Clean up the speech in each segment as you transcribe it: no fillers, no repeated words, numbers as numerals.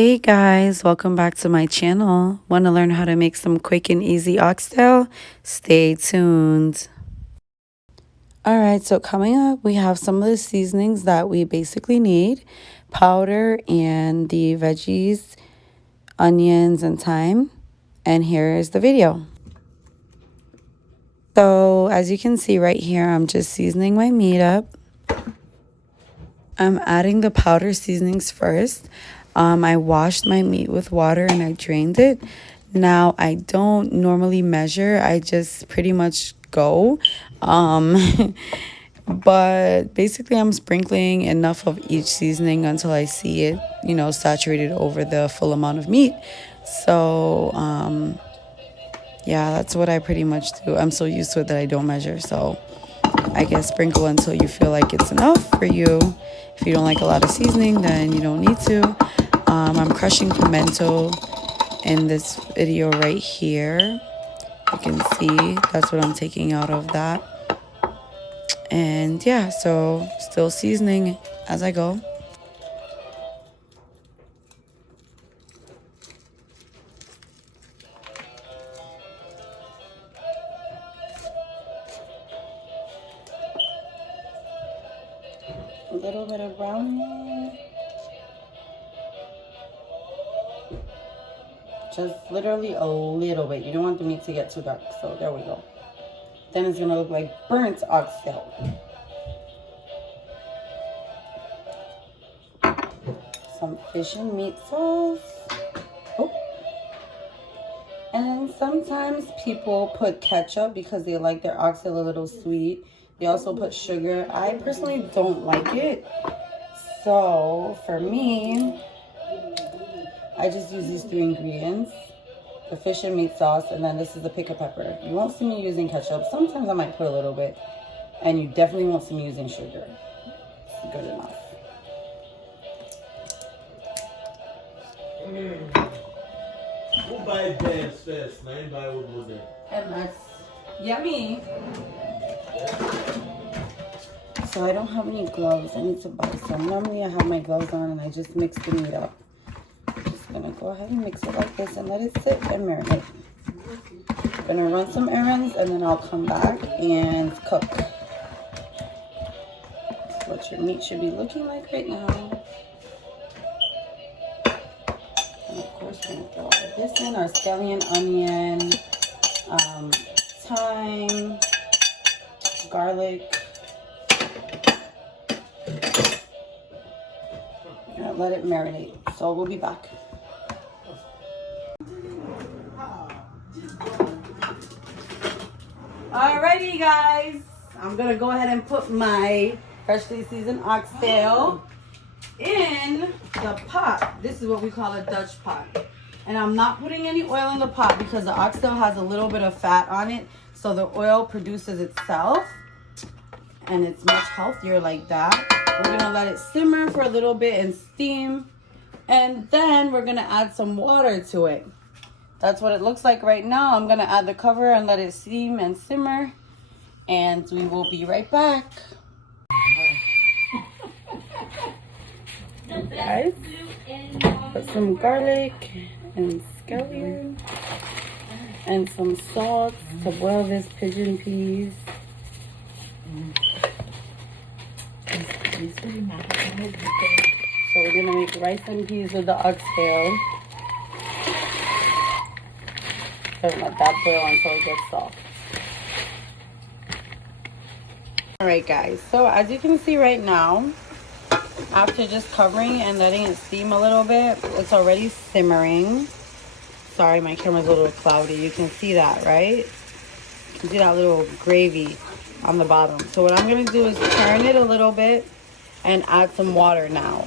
Hey guys, welcome back to my channel. Want to learn how to make some quick and easy oxtail? Stay tuned. Alright, so coming up, we have some of the seasonings that we basically need. Powder and the veggies, onions, and thyme. And here is the video. So as you can see right here, I'm just seasoning my meat up. I'm adding the powder seasonings first. I washed my meat with water and I drained it. Now, I don't normally measure. I just pretty much go. But basically, I'm sprinkling enough of each seasoning until I see it, saturated over the full amount of meat. So, yeah, that's what I pretty much do. I'm so used to it that I don't measure. So, I guess sprinkle until you feel like it's enough for you. If you don't like a lot of seasoning, then you don't need to. I'm crushing pimento in this video right here. You can see that's what I'm taking out of that. And yeah, so still seasoning as I go. A little bit of browning. Just literally a little bit. You don't want the meat to get too dark. So there we go. Then it's going to look like burnt oxtail. Some fish and meat sauce. Oh. And sometimes people put ketchup because they like their oxtail a little sweet. They also put sugar. I personally don't like it. So for me, I just use these 3 ingredients. The fish and meat sauce, and then this is the pickle pepper. You won't see me using ketchup. Sometimes I might put a little bit. And you definitely won't see me using sugar. It's good enough. Who buy theirs first? Mine buy what was there. And that's yummy. So I don't have any gloves. I need to buy some. Normally I have my gloves on and I just mix the meat up. I'm gonna go ahead and mix it like this and let it sit and marinate. I'm gonna run some errands and then I'll come back and cook. That's what your meat should be looking like right now. And of course we're gonna throw all of this in, our scallion, onion, thyme, garlic. We're gonna let it marinate. So we'll be back. Alrighty guys, I'm gonna go ahead and put my freshly seasoned oxtail in the pot. This is what we call a Dutch pot. And I'm not putting any oil in the pot because the oxtail has a little bit of fat on it. So the oil produces itself and it's much healthier like that. We're gonna let it simmer for a little bit and steam. And then we're gonna add some water to it. That's what it looks like right now. I'm gonna add the cover and let it steam and simmer. And we will be right back. Guys, put some garlic and scallion and some salt to boil this pigeon peas. So we're gonna make rice and peas with the oxtail. Don't let that boil until it gets soft. Alright guys, so as you can see right now, after just covering and letting it steam a little bit, it's already simmering. Sorry, my camera's a little cloudy. You can see that, right? You can see that little gravy on the bottom. So what I'm going to do is turn it a little bit and add some water now.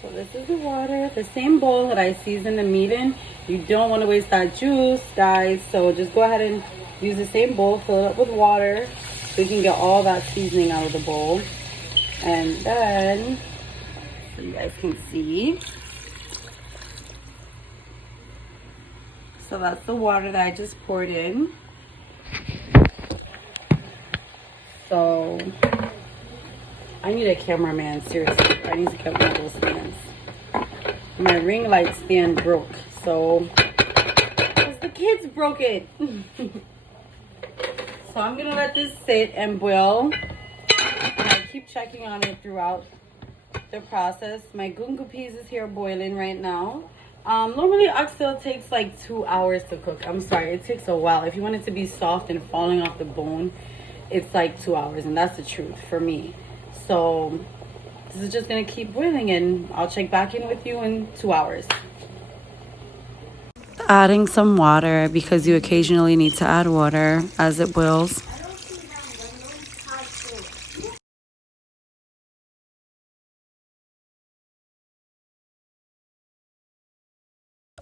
So this is the water, the same bowl that I seasoned the meat in. You don't want to waste that juice, guys. So just go ahead and use the same bowl, fill it up with water so you can get all that seasoning out of the bowl. And then so you guys can see. So that's the water that I just poured in. So I need a cameraman, seriously. I need to get one of those stands. My ring light stand broke, so because the kids broke it. So I'm gonna let this sit and boil. And I keep checking on it throughout the process. My gungo peas is here boiling right now. Normally oxtail takes like 2 hours to cook. I'm sorry, it takes a while. If you want it to be soft and falling off the bone, it's like 2 hours, and that's the truth for me. So this is just gonna keep boiling, and I'll check back in with you in 2 hours. Adding some water because you occasionally need to add water as it boils.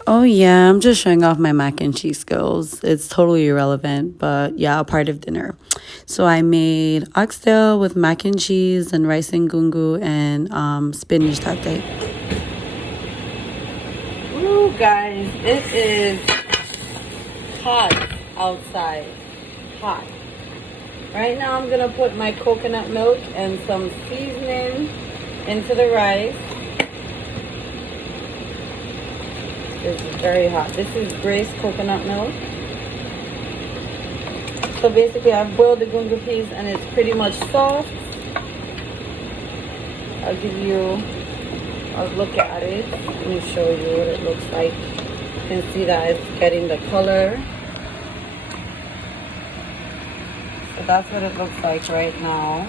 Oh yeah, I'm just showing off my mac and cheese skills. It's totally irrelevant, but yeah, a part of dinner. So I made oxtail with mac and cheese and rice and gungu and spinach that day. Ooh, guys, it is hot outside. Hot. Right now I'm gonna put my coconut milk and some seasoning into the rice. It's very hot. This is Grace coconut milk. So basically I've boiled the gungo peas and it's pretty much soft. I'll give you a look at it. Let me show you what it looks like. You can see that it's getting the color. So that's what it looks like right now.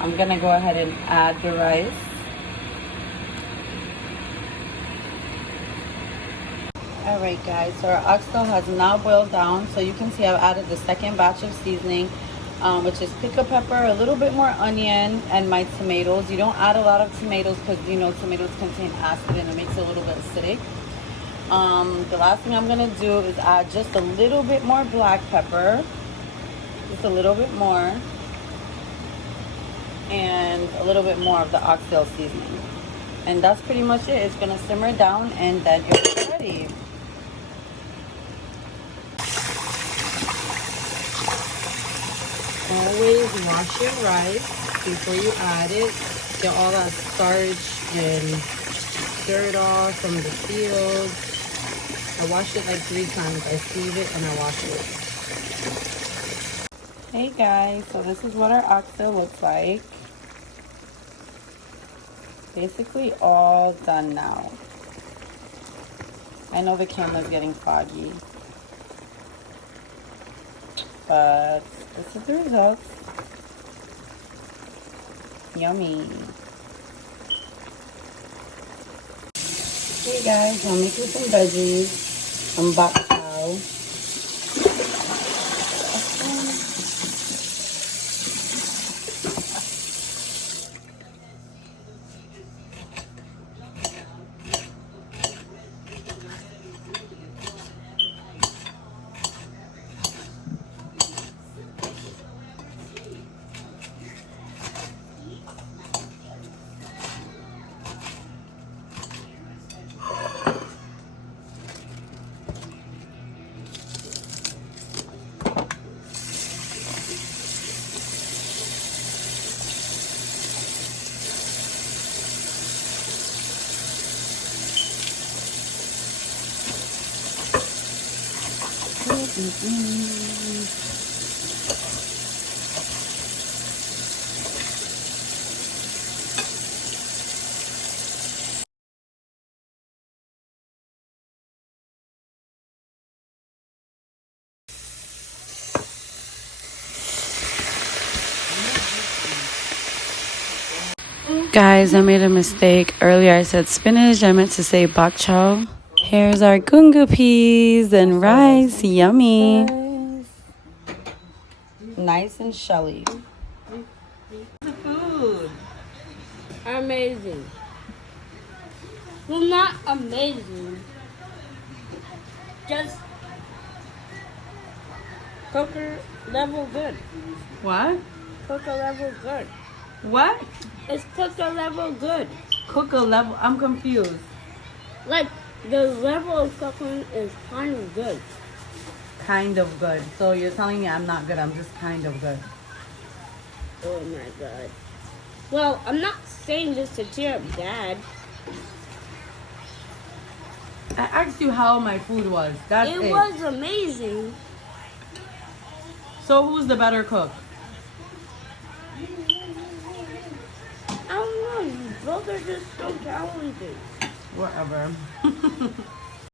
I'm gonna go ahead and add the rice. Alright guys, so our oxtail has now boiled down. So you can see I've added the second batch of seasoning, which is pickle pepper, a little bit more onion, and my tomatoes. You don't add a lot of tomatoes because you know tomatoes contain acid and it makes it a little bit acidic. The last thing I'm going to do is add just a little bit more black pepper. Just a little bit more. And a little bit more of the oxtail seasoning. And that's pretty much it. It's going to simmer down and then you're ready. Always wash your rice before you add it. Get all that starch and stir it off from the field. I wash it like 3 times. I sieve it and I wash it. Hey guys, so this is what our oxtail looks like. Basically all done now. I know the camera's getting foggy, but this is the result. Yummy. Hey guys, I'm making some veggies, some bok chow. Guys, I made a mistake. Earlier I said spinach. I meant to say bok chow. Here's our gungo peas and rice. Yummy. Nice and shelly. The food. Amazing. Well, not amazing. Just cooker level good. What? Cooker level good. What? It's cooker level good. Cooker level. I'm confused. Like, the level of cooking is kind of good. Kind of good. So you're telling me I'm not good. I'm just kind of good. Oh my god. Well, I'm not saying this to cheer up Dad. I asked you how my food was. That's it. It was amazing. So who's the better cook? I don't know. You both are just so talented. Whatever.